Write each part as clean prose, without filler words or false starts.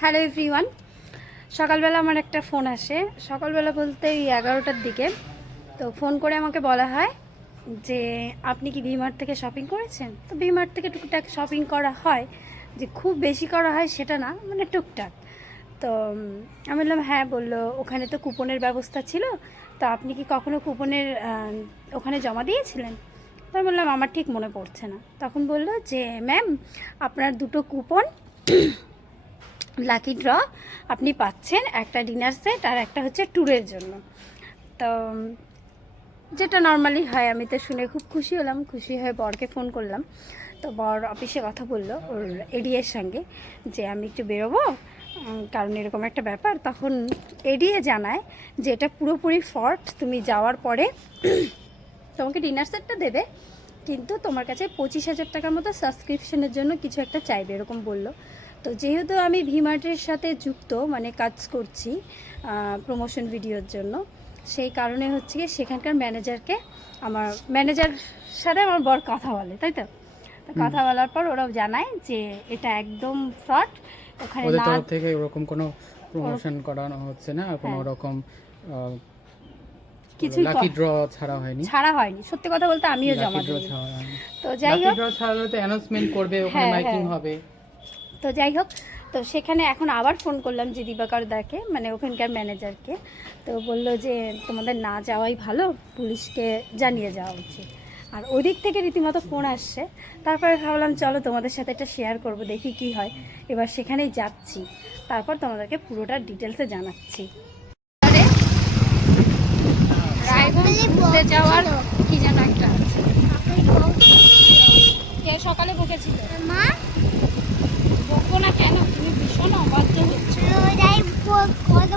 Hello everyone, সকালবেলা আমার একটা ফোন আসে। সকালবেলা বলতে এই 11টার দিকে। তো ফোন করে আমাকে বলা হয় যে আপনি কি ভিমার্ট থেকে শপিং করেছেন। তো ভিমার্ট থেকে টুকটাক শপিং করা হয়, যে খুব বেশি করা হয় সেটা না, মানে টুকটাক। তো আমি বললাম হ্যাঁ। বললো ওখানে তো কুপনের ব্যবস্থা ছিল, তো আপনি কি কখনো কুপনের ওখানে জমা দিয়েছিলেন। তো আমি বললাম আমার ঠিক মনে পড়ছে না। তখন বললো যে ম্যাম, আপনার দুটো কুপন লাকি ড্র আপনি পাচ্ছেন, একটা ডিনার সেট আর একটা হচ্ছে ট্যুরের জন্য। তো যেটা নর্মালি হয়, আমি তো শুনে খুব খুশি হলাম। খুশি হয়ে বরকে ফোন করলাম। তো বর অফিসে কথা বললো ওর এডিএর সঙ্গে যে আমি একটু বেরোবো, কারণ এরকম একটা ব্যাপার। তখন এডিএ জানায় যে এটা পুরোপুরি ফল্ট, তুমি যাওয়ার পরে তোমাকে ডিনার সেটটা দেবে, কিন্তু তোমার কাছে 25,000 টাকার মতো সাবস্ক্রিপশনের জন্য কিছু একটা চাইবে, এরকম বললো। তো যেহেতু আমি ভিমার্টের সাথে যুক্ত, মানে কাজ করছি প্রমোশন ভিডিওর জন্য, সেই কারণে হচ্ছে কি সেখানকার ম্যানেজারকে, আমার ম্যানেজার সাথে আমার বর কথা বলে, তাই তো। কথা বলার পর ওরাও জানায় যে এটা একদম ফ্রড, ওখানে ওদের না তরফ থেকে এরকম কোনো প্রমোশন করানো হচ্ছে না, কোনো রকম কিছুই লাকি ড্র ছাড়া হয়নি। সত্যি কথা বলতে আমিও জমা দিই। তো যাই হোক, লাকি ড্র ছাড়া তো অ্যানাউন্সমেন্ট করবে, ওখানে মাইকিং হবে। তো যাই হোক, তো সেখানে এখন আবার ফোন করলাম যে দিবাকর দাকে, মানে ওখানকার ম্যানেজারকে। তো বললো যে তোমাদের না যাওয়াই ভালো, পুলিশকে জানিয়ে যাওয়া উচিত। আর ওই দিক থেকে রীতিমতো ফোন আসছে। তারপরে ভাবলাম চলো তোমাদের সাথে একটা শেয়ার করব, দেখি কি হয়। এবার সেখানেই যাচ্ছি, তারপর তোমাদেরকে পুরোটা ডিটেলসে জানাচ্ছি। রায়গঞ্জ ঘুরতে যাওয়ার কি যেন একটা আছে। কে সকালে বকেছিল? মা বকবো না কেন, তুমি ভীষণ অবাধ্য হচ্ছ।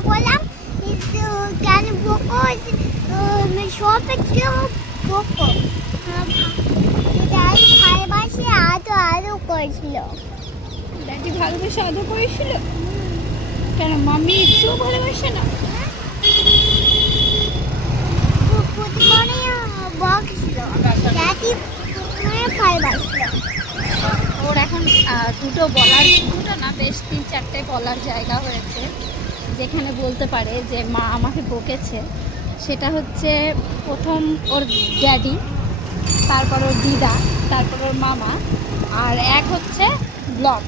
বললাম কেন বকো, সব বকো ভালোবাসে আদৌ করেছিল। ড্যাডি ভালোবাসে আদৌ করেছিল কেন? মাম্মি একটুও ভালোবাসে না? ওর এখন দুটো না, বেশ 3-4টে বলার জায়গা হয়েছে যেখানে বলতে পারে যে মা আমাকে বকেছে। সেটা হচ্ছে প্রথম ওর ড্যাডি, তারপর ওর দিদা, তারপর ওর মামা, আর এক হচ্ছে ব্লগ,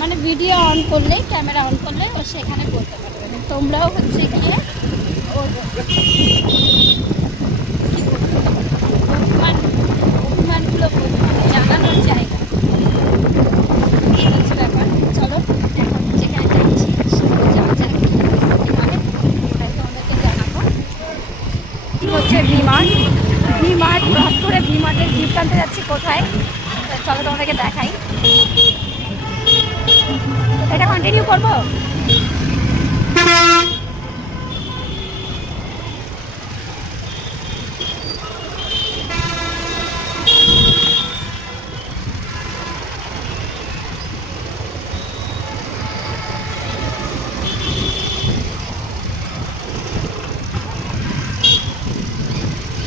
মানে ভিডিও অন করলে, ক্যামেরা অন করলে ও সেখানে বলতে পারবে। তোমরাও হচ্ছে গিয়ে ওর অভিমানগুলো জানানোর জায়গা, এই হচ্ছে ব্যাপার। চলো এখন যেখানে যাচ্ছি সেখানে যাওয়া যাক, কীভাবে তোমাদেরকে জানাবো। হচ্ছে ভিমার্ট ক্রস করে ভিমার্টের গিফট আনতে যাচ্ছি। কোথায় চলো তোমাদেরকে দেখাই। এটা কন্টিনিউ করবো।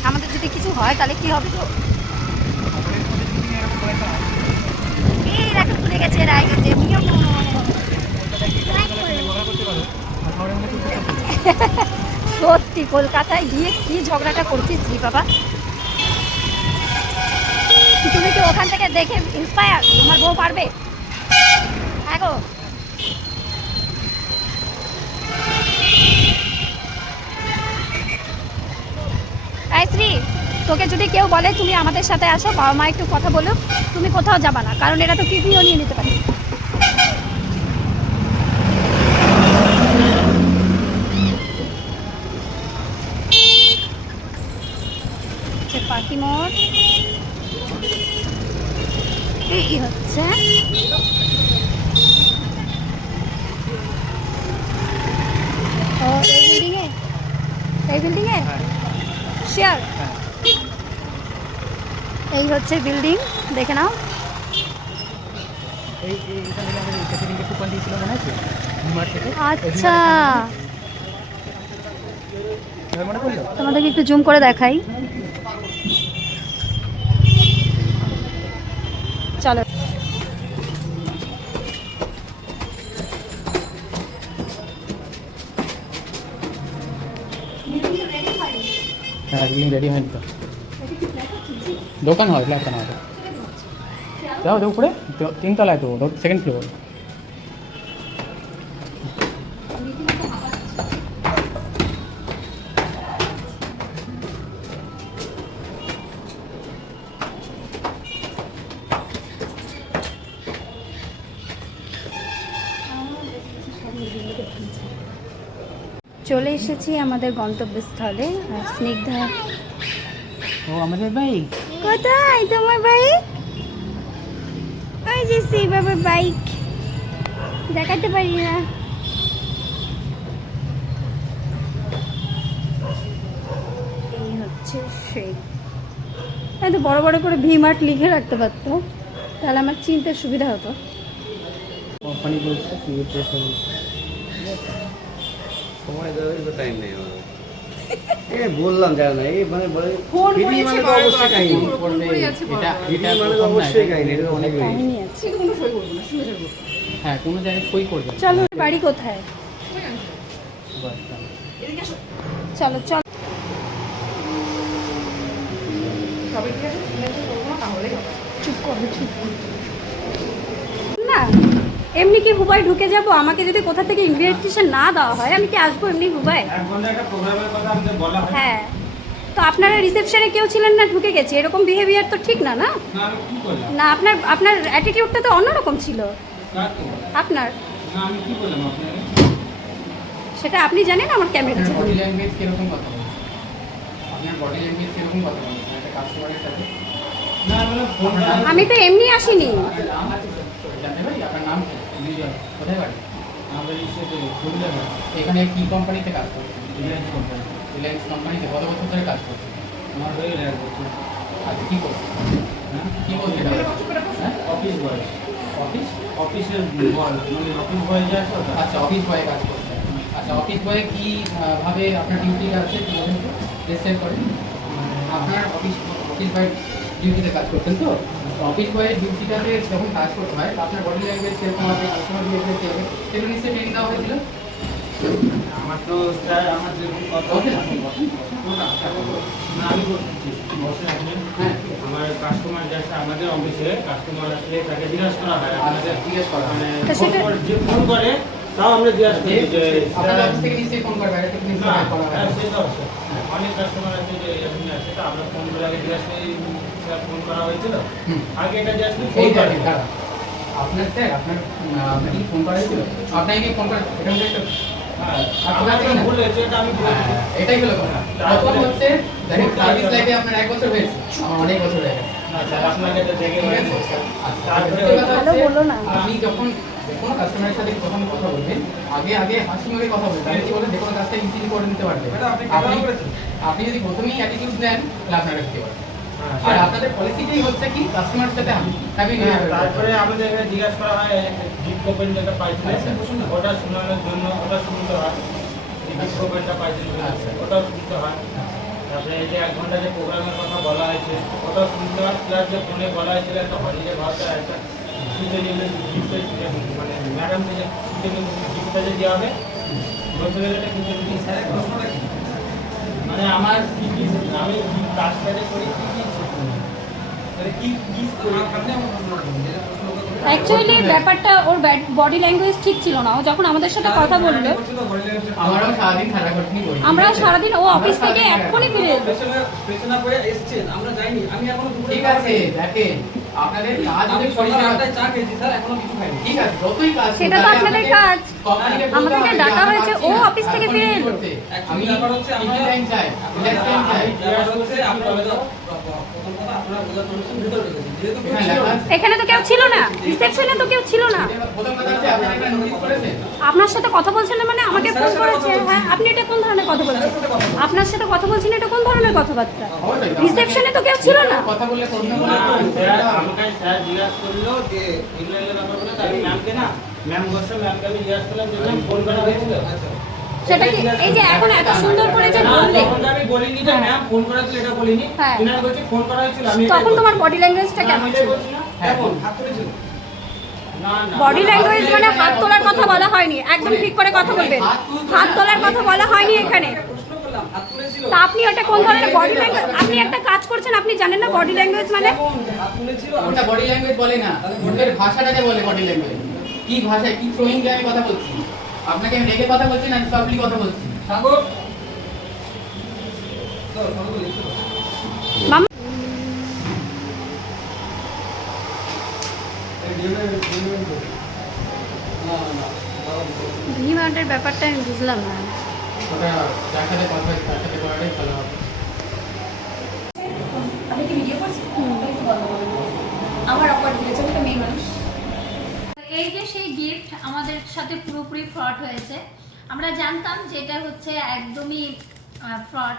আমাদের যদি কিছু হয় তাহলে কি হবে তো? এই দেখো খুলে গেছে রায়গঞ্জে। সত্যি কলকাতায় গিয়ে কি ঝগড়াটা করছিস জি বাবা। তুমি কি ওখান থেকে দেখে ইন্সপায়ার তোমার বউ পারবে? হ্যাঁ গো, শ্রী, তোকে যদি কেউ বলে তুমি আমাদের সাথে আসো, বাবা মা একটু কথা বলুক, তুমি কোথাও যাবা না, কারণ এরা তো টিভিও নিয়ে নিতে পারে। পাখি মোড় এই হচ্ছে। ও এই বিল্ডিংয়ে শিওর। এই হচ্ছে বিল্ডিং, দেখে নাও। আচ্ছা, তোমাদেরকে একটু জুম করে দেখাই। একদিন রেডি হয়নি তো দোকান হয় ফ্ল্যাট কেন হবে যাও তো উপরে তিনতলায় তো সেকেন্ড ফ্লোর চলে এসেছি আমাদের গন্তব্যস্থলে আর স্নিগ্ধা ও আমাদের বাইক কোথায় তোমার বাইক? ওই যে সেই বাবার বাইক দেখাতে পারি না। এই হচ্ছে সেই এত বড় বড় করে ভি-মার্ট লিখে রাখতে পারতো, তাহলে আমার চিনতে সুবিধা হতো। কোম্পানি বলছে সময় দেওয়ার তো টাইম নেই আমার। বললাম জানা না এই মানে বলে ফোন ভিডিও করেছে মানে তো অবশ্যই কাহিনী এটা ভিডিও এটা মানে তো অবশ্যই কাহিনী এটা তো অনেক বেশি। কাহিনী আছে। কোনো সই করবো না, সিগনেচার করবো। হ্যাঁ কোনো জায়গায় সই করবে চলো বাড়ি কোথায়? এদিকে আসো। চলো চলো। সবাই ঠিক আছে, সিগনেচার করবো না, তাহলেই হবে। চুপ করো চুপ করো। না এমনি কি হুবাই ঢুকে যাব? আমাকে যদি কোথা থেকে ইনভিটেশন না দেওয়া হয় আমি কি আসবো এমনি হুবাই? হ্যাঁ তো আপনারা রিসেপশনে কেউ ছিলেন না, ঢুকে গেছে, এরকম বিহেভিয়ার তো ঠিক না। না না আপনার আপনার অ্যাটিটিউডটা তো অন্যরকম ছিল আপনার। সেটা আপনি জানেন আমার ক্যামেরা আপনার বডি ল্যাঙ্গুয়েজ কিরকম কথা বলছে? আপনার বডি ল্যাঙ্গুয়েজ কিরকম কথা বলছে একটা কাস্টমারের সাথে? না মানে ফোন আমি তো এমনি আসিনি। নাম আছে জানতে পারি আপনার নাম কি? কোথায় বাড়ি? আমাদের এখানে কি কোম্পানিতে কাজ করছেন? রিলায়েন্স কোম্পানি। রিলায়েন্স কোম্পানিতে কত বছর ধরে কাজ করছেন? আমার হয়ে 1 বছর। আচ্ছা কী করছেন? হ্যাঁ কী করছেন? হ্যাঁ অফিস বয়। অফিস অফিসের বয় মানে অফিস বয় যে আছে ওটা? আচ্ছা অফিস বয়ে কাজ করছেন। আচ্ছা অফিস বয়ে কী ভাবে আপনার ডিউটি আছে কি বলেন তো? ডিসক্রাইব করেন। আপনার অফিস বয় ডিউটিতে কাজ করছেন তো? অফিস বয়ের ডিউটিটাতে যখন কাজ করতে হয় আপনার বডি ল্যাঙ্গুয়েজ সেরকম হবে, কাস্টমার বিহেভিয়ার কী হবে সেগুলো নিশ্চয়ই ট্রেনিং দেওয়া হয়েছিল। আমার তো স্যার আমার যেরকম কথা বসেন না আমি বলছি বসে আসবেন। হ্যাঁ আমার কাস্টমার যে আছে আমাদের অফিসে কাস্টমার আসলে তাকে জিজ্ঞাসা করা হয় আমাদের জিজ্ঞেস করা মানে তা সেটা- যে ফোন করে তাও আমরা জিজ্ঞাসা করি যে আপনার অফিস থেকে নিশ্চয়ই ফোন করবে, বাইরে থেকে না নিশ্চয়ই করা হ্যাঁ হবে। সে তো অবশ্যই অনেক কাস্টমার আছে যে এরকম আছে তো আমরা ফোন করে আগে জিজ্ঞাসা করি স্যার ফোন করা হয়েছিল হুম। আগে এটা জিজ্ঞাসা করি এই ফোন করে দেখেন দাঁড়া আপনার স্যার আপনাকে ফোন করা হয়েছিল, আপনাকে কি ফোন করা এটা মধ্যে একটা হ্যাঁ আপনার থেকে না? ভুল হয়েছে এটা আমি বলছি। এটাই হলো কথা। প্রথম হচ্ছে দেখেন সার্ভিস লাইফে আপনার 1 বছর হয়েছে, আমার অনেক বছর হয়ে গেছে। না স্যার আপনাকে তো দেখে ঠিক আছে? বলেছি। আচ্ছা, তারপরে দ্বিতীয় কথা ভালো হচ্ছে, বলো না। আপনি যখন কোনো কাস্টমারের সাথে যখন কথা বলবেন আগে হাসি মুখে কথা বলবেন, তাহলে কি বলবেন যে কোনো কাজটা ইজিলি করে নিতে পারবে। আপনি যদি প্রথমেই অ্যাটিটিউড নেন তাহলে আপনারা দিতে পারবেন। হ্যাঁ, আর স্যার। আপনাদের পলিসিটাই হচ্ছে কি কাস্টমারের সাথে হ্যাপি হ্যাঁ, তারপরে আমাদের এখানে জিজ্ঞাসা করা হয় গিফট কোপেন যেটা পাইছিল আচ্ছা। ওটা শোনানোর জন্য ওটা শুনতে হয় গিফট কোপেনটা পাইছিল আচ্ছা। ওটাও শুনতে হয়। তারপরে এই যে 1 ঘন্টা যে প্রোগ্রামের কথা বলা হয়েছে ওটাও শুনতে হয়, প্লাস যে ফোনে বলা হয়েছিল একটা হলিডে ভাষা একটা শীতে নিলে গিফট মানে ম্যাডামকে যে শীতে নিলে গিফটটা যে দেওয়া হবে বলতে গেলে এটা কিন্তু মানে আমার কি কি আমি কি কাজটা যে করি কি কি মানে কি কি করি অ্যাকচুয়ালি ব্যাপারটা ওর বডি ল্যাঙ্গুয়েজ ঠিক ছিল না। ও যখন আমাদের সাথে কথা বললো, আমারও সারাদিন খারাপ ঘটনি করি। আমরাও সারাদিন, ও অফিস থেকে এক্ষুনি ফিরে এলো। ঠিক আছে দেখেন আপনাদের কাজ যদি পরিষ্কার ঠিক আছে যতই কাজ করুন, সেটা তো তাহলে আপনাদের কাজ। কোম্পানিকে বলতে আমাদেরকে হবে যে ডাকা আমরা হয়েছে, পাচ্ছি ও না, অফিস থেকে এখন ফিরে কি এলো। করতে? আমি টিভি টাইম চাই, রিল্যাক্স টাইম চাই। এখানে লেখা আছে। এখানে তো কেউ ছিল না, রিসেপশনে তো কেউ ছিল না। প্রথম কথা হচ্ছে আপনারা এটা নোটিস করেছেন? আপনার সাথে কথা বলছেন না মানে আমাকে ফোন করেছে। হ্যাঁ আপনি এটা কোন ধরনের কথা বলছেন? আপনার সাথে কথা বলছেন, এটা কোন ধরনের কথাবার্তা? রিসেপশনে তো কেউ ছিল না। কথা বললে প্রশ্ন না, করলে তো স্যার, আমাকে স্যার জিজ্ঞাসা করলো যে এগুলো এগুলো ব্যাপার বলে তাই ম্যামকে না ম্যাম বসে ম্যামকে আমি জিজ্ঞাসা করলাম যে ম্যাম ফোন করা হয়েছিল সেটা কি এই যে এখন এত সুন্দর করে যে না, বললে, তখন তো আমি বলিনি যে ম্যাম ফোন করা হয়েছিল এটা বলিনি হ্যাঁ। ইনার বলছে ফোন করা হয়েছিল আমি এটাই তখন বলছি। তোমার বডি ল্যাঙ্গুয়েজটা না, কেমন আমি এটাই ছিল? বলছি না হ্যাঁ, কেমন? হাত তুলেছিল। না না বডি ল্যাঙ্গুয়েজ মানে হাত তোলার কথা বলা হয়নি, একদম ঠিক করে কথা বলবেন। হাত তোলার কথা বলা হয়নি এখানে। করলাম, হাত তুলেছিল। তা আপনি ওটা কোন ধরনের বডি ল্যাঙ্গুয়েজ? আপনি একটা কাজ করছেন, আপনি জানেন না বডি ল্যাঙ্গুয়েজ মানে? হাত তুলেছিল, ওটা বডি ল্যাঙ্গুয়েজ বলে না, ওটার ভাষাটাকে বলে বডি ল্যাঙ্গুয়েজ। কি ভাষায়, কি থ্রোয়িং দিয়ে আমি কথা বলছি? আপনাকে আমি রেগে কথা বলছি না সফটলি কথা বলছি? সাগর মামা ভিমার্টের ব্যাপারটা আমি বুঝলাম না। ওটা যার সাথে কথা হচ্ছে তার সাথে করাটাই ভালো হবে। আপনি কি ভিডিও করছেন? একটু বন্ধ করুন। আমার অকওয়ার্ড হয়েছে, আমি তো মেয়ে মানুষ। এই যে সেই গিফট আমাদের সাথে পুরোপুরি ফ্রড হয়েছে। আমরা জানতাম যে এটা হচ্ছে একদমই ফ্রড,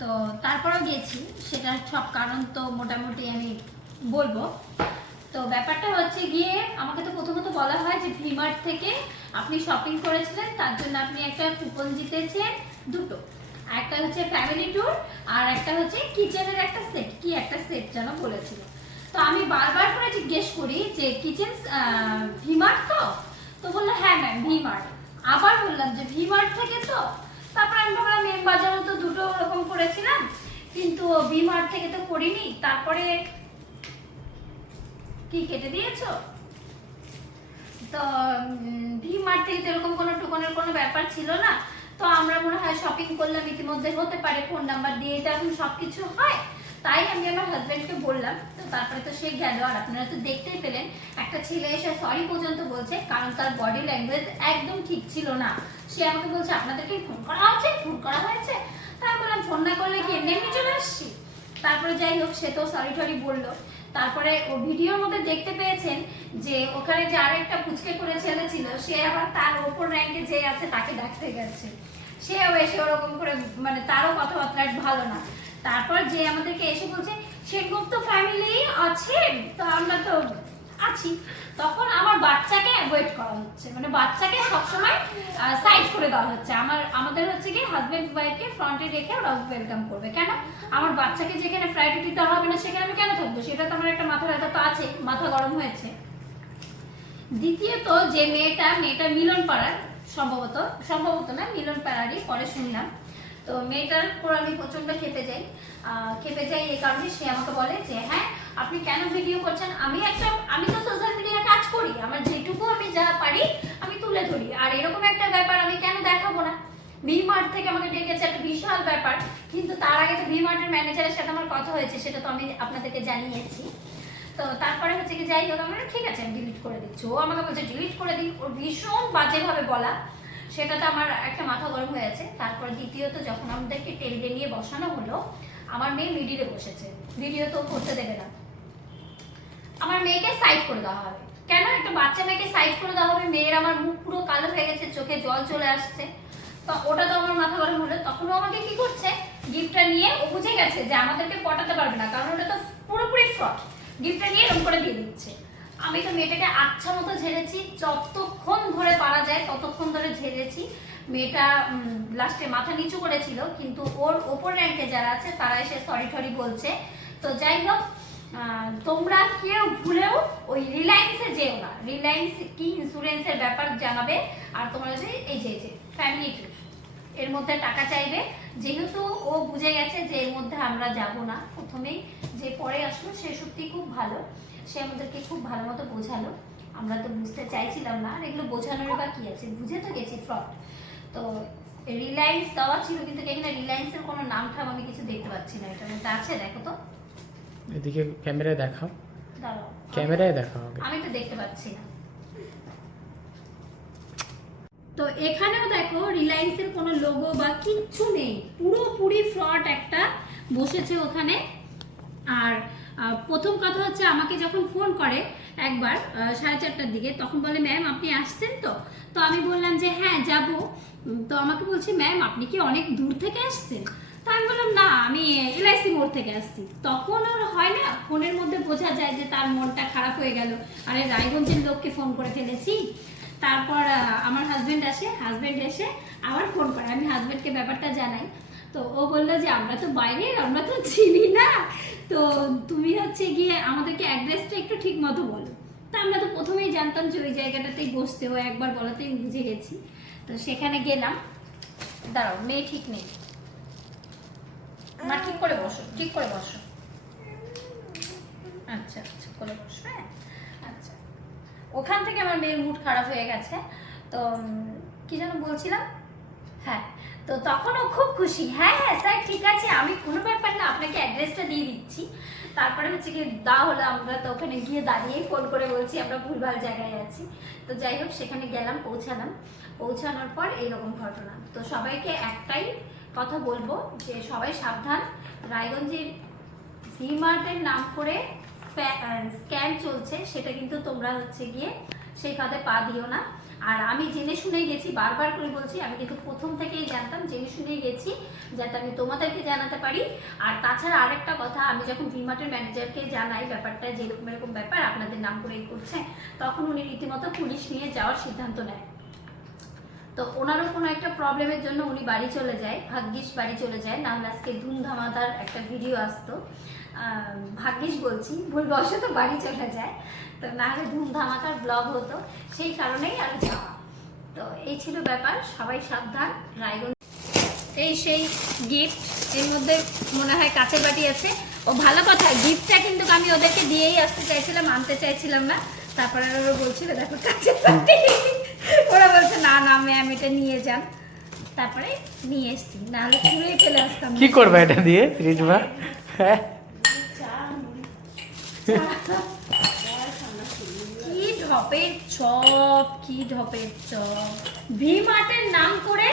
তো তারপরেও গেছি। সেটার সব কারণ তো মোটামুটি আমি বলবো। তো ব্যাপারটা হচ্ছে গিয়ে আমাকে তো প্রথমত বলা হয় যে ভিমার্ট থেকে আপনি শপিং করেছিলেন, তার জন্য আপনি একটা কুপন জিতেছেন দুটো, একটা হচ্ছে ফ্যামিলি ট্যুর আর একটা হচ্ছে কিচেনের একটা সেট, কি একটা সেট যেন বলেছিল। তো আমি বারবার করে জিজ্ঞেস করি যে কিচেন ভিমার্ট তো বললো হ্যাঁ ম্যাম ভিমার্ট। আবার বললাম যে ভিমার্ট থেকে তো। তারপর আমি ভাবলাম এম বাজারও তো দুটো ওরকম করেছিলাম, কিন্তু ভিমার্ট থেকে তো করিনি। তারপরে কি কেটে দিয়েছো? তো ভিমার্ট থেকে তো এরকম কোনো টুকনের কোনো ব্যাপার ছিল না। তো আমরা মনে হয় শপিং করলাম ইতিমধ্যে, হতে পারে ফোন নাম্বার দিয়ে তো এখন সব কিছু হয়। তাই আমি আমার হাজব্যান্ডকে বললাম, তো তারপরে তো সে গেল। আর আপনারা তো দেখতেই পেলেন একটা ছেলে এসে সরি পর্যন্ত বলছে, কারণ তার বডি ল্যাঙ্গুয়েজ একদম ঠিক ছিল না। সে আমাকে বলছে আপনাদেরকে ফোন করা হয়েছে, ফোন করা হয়েছে। তাই বললাম ফোন না করলে কি এমনি এমনি চলে আসছি। তারপরে যাই হোক সে তো সরি টরি বললো। তারপরে ও ভিডিওর মধ্যে দেখতে পেয়েছেন যে ওখানে যে আরেকটা পুচকে করে ছেলে ছিল, সে আবার তার ওপর র্যাঙ্কে যে আছে তাকে ডাকতে গেছে। সেও এসে ওরকম করে, মানে তারও কথাবার্তা ভালো না। তারপর যে আমাদেরকে এসে বলছে সেনগুপ্ত ফ্যামিলি আছেন, তো আমরা তো আছি। তখন আমার বাচ্চাকে অ্যাভয়েড করা হচ্ছে, মানে বাচ্চাকে সবসময় সাইড করে দেওয়া হচ্ছে। আমাদের হচ্ছে কি হাজব্যান্ড ওয়াইফকে ফ্রন্টে রেখে ওরা ওয়েলকাম করবে। কেন আমার বাচ্চাকে যেখানে প্রায়োরিটি দেওয়া হবে না সেখানে আমি কেন থাকবো? সেটা তো আমার একটা মাথা ব্যথা তো আছে, মাথা গরম হয়েছে। দ্বিতীয়ত যে মেয়েটা মিলন পাড়ার, সম্ভবত না মিলন পাড়ারই, পরে শুনলাম। তো মেয়েটার পর আমি প্রচন্ড খেপে যাই এই কারণে সে আমাকে বলে যে হ্যাঁ আপনি কেন ভিডিও করছেন? আমি তো সোশ্যাল মিডিয়া কাজ করি, আমার যেটুকু আমি যা পারি আমি তুলে ধরি, আর এরকম একটা ব্যাপার আমি কেন দেখাবো না? ভিমার্ট থেকে আমাকে ডেকেছে, একটা বিশাল ব্যাপার। কিন্তু তার আগে তো ভিমার্টের ম্যানেজারের সাথে আমার কথা হয়েছে, সেটা তো আমি আপনাদেরকে জানিয়েছি। তো তারপরে হচ্ছে কি যাই হোক, আমরা ঠিক আছে আমি ডিলিট করে দিচ্ছি। ও আমাকে বলছে ডিলিট করে দিই, ওর ভীষণ বাজেভাবে বলা, সেটাতে আমার একটা মাথা গরম হয়েছে। তারপর দ্বিতীয়ত যখন আমাদেরকে টেবিলে নিয়ে বসানো হলো, আমার মেয়ে মিডিলে বসেছে, ভিডিও তো করতে দেবে না। আমার মেয়েকে সাইড করে দেওয়া হবে কেন? একটা বাচ্চা মেয়েকে সাইড করে দেওয়া হবে? মেয়ের আমার মুখ পুরো কালো হয়ে গেছে, চোখে জল চলে আসছে। তো ওটা তো আমার মাথা গরম হলো। তখন ও আমাকে কি করছে, গিফটটা নিয়ে ও বুঝে গেছে যে আমাদেরকে পটাতে পারবে না, কারণ ওটা তো পুরোপুরি ফ্রড। গিফটটা নিয়ে এরকম করে দিয়ে দিচ্ছে। আমি তো মেয়েটাকে আচ্ছা মতো ঝেড়েছি, যতক্ষণ ধরে পারা যায় ততক্ষণ ধরে ঝেড়েছি। মেয়েটা লাস্টে মাথা নিচু করেছিল, কিন্তু ওর ওপর র্যাঙ্কে যারা আছে তারা এসে সরি টরি বলছে। তো যাই হোক, তোমরা কেউ ভুলেও ওই রিলায়েন্সে যেও না। রিলায়েন্স কি ইন্স্যুরেন্সের ব্যাপার জানাবে, আর তোমরা যে এই যে ফ্যামিলি ট্যুর এর মধ্যে টাকা চাইবে। যেহেতু ও বুঝে গেছে যে এর মধ্যে আমরা যাব না, প্রথমেই যে পরে আসলো সে সত্যি খুব ভালো, সে আমাদেরকে খুব ভালো মতো বোঝালো। আমরা তো বুঝতে চাইছিলাম না, আর এগুলো বোঝানোর বা কি আছে, বুঝে তো গেছি ফ্রড। তো রিলায়েন্স দেওয়া ছিল, কিন্তু এখানে রিলায়েন্সের কোনো নাম ঠাম আমি কিছু দেখতে পাচ্ছি না। এটার মধ্যে আছে, দেখো তো, এদিকে ক্যামেরায় দেখাও, দাঁড়াও ক্যামেরায় দেখাও। আমি তো দেখতে পাচ্ছি না। তো এখানেও দেখো রিলায়েন্সের কোনো লোগো বা কিচ্ছু নেই, পুরোপুরি ফ্রড একটা বসেছে ওখানে। আর প্রথম কথা হচ্ছে আমাকে যখন ফোন করে একবার 4:30টার দিকে, তখন বলে ম্যাম আপনি আসছেন তো? তো আমি বললাম যে হ্যাঁ যাব। তো আমাকে বলছে ম্যাম আপনি কি অনেক দূর থেকে আসছেন? তো আমি বললাম না আমি এলআইসি মোড় থেকে আসছি। তখন ওর হয় না, ফোনের মধ্যে বোঝা যায় যে তার মনটা খারাপ হয়ে গেল, আরে রায়গঞ্জের লোককে ফোন করে ফেলেছি। তারপর আমার হাজব্যান্ড এসে আবার ফোন করে, আমি হাজব্যান্ডকে ব্যাপারটা জানাই। তো ও বললো যে আমরা তো বাইরের, আমরা তো চিনি না, তো তুমি হচ্ছে গিয়ে আমাদেরকে অ্যাড্রেসটা একটু ঠিক মতো বলো। তা আমরা তো প্রথমেই জানতাম যে ওই জায়গাটাতেই বসতে, ও একবার বলাতেই বুঝে গেছি। তো সেখানে গেলাম, দাঁড়াও মেয়ে ঠিক নেই, মা ঠিক করে বসো, ঠিক করে বসো। আচ্ছা আচ্ছা করে বসো। হ্যাঁ আচ্ছা, ওখান থেকে আমার মেয়ের মুড খারাপ হয়ে গেছে। তো কি যেন বলছিলাম, হ্যাঁ তো তখনও খুব খুশি, হ্যাঁ হ্যাঁ স্যার ঠিক আছে, আমি কোনো ব্যাপার না, আপনাকে অ্যাড্রেসটা দিয়ে দিচ্ছি। তারপরে হচ্ছে কি হলো, আমরা তো ওখানে গিয়ে দাঁড়িয়েই ফোন করে বলছি আমরা ভুলভাল জায়গায় আছি। তো যাই হোক সেখানে গেলাম, পৌঁছানোর পর এইরকম ঘটনা। তো সবাইকে একটাই কথা বলবো যে সবাই সাবধান। রায়গঞ্জে ভি-মার্টের নাম করে স্ক্যাম চলছে, সেটা কিন্তু তোমরা হচ্ছে গিয়ে সেই ফাঁদে পা দিও না। আর আমি জেনে শুনেই গেছি, বারবার করে বলছি, আমি কিন্তু প্রথম থেকেই জানতাম, জেনে শুনেই গেছি যাতে আমি তোমাদেরকে জানাতে পারি। আর তাছাড়া আরেকটা কথা, আমি যখন ভি-মার্টের ম্যানেজারকে জানাই ব্যাপারটা যে এরকম ব্যাপার আপনাদের নাম করেই করছে, তখন উনি রীতিমতো পুলিশ নিয়ে যাওয়ার সিদ্ধান্ত নেয়। তো ওনারও কোনো একটা প্রবলেমের জন্য উনি বাড়ি চলে যায়, ভাগ্যিস বাড়ি চলে যায়, নাহলে আজকে ধুমধামাদার একটা ভিডিও আসতো। ভাগ্যিস বলছি, ভুলবশত বাড়ি চলে যায়, তো নাহলে ধুমধামাকার ব্লগ হতো, সেই কারণেই আর যাওয়া। তো এই ছিল ব্যাপার, সবাই সাবধান। রায়গঞ্জ এই সেই গিফট, এর মধ্যে মনে হয় কাঁচের বাটি আছে। ও ভালো কথা, গিফটটা কিন্তু আমি ওদেরকে দিয়েই আসতে চাইছিলাম, আনতে চাইছিলাম না। তারপরে ওরা বলছিল দেখো কাঁচের বাটি, ওরা বলছে না না ম্যাম এটা নিয়ে যান। তারপরে নিয়ে এসছি, নাহলে পুরোই ফেলে আসতাম। কি করবে এটা দিয়ে রিজভা? হ্যাঁ কি ঢপের চপ, কি ঢপের চপ, ভি-মার্টের নাম করে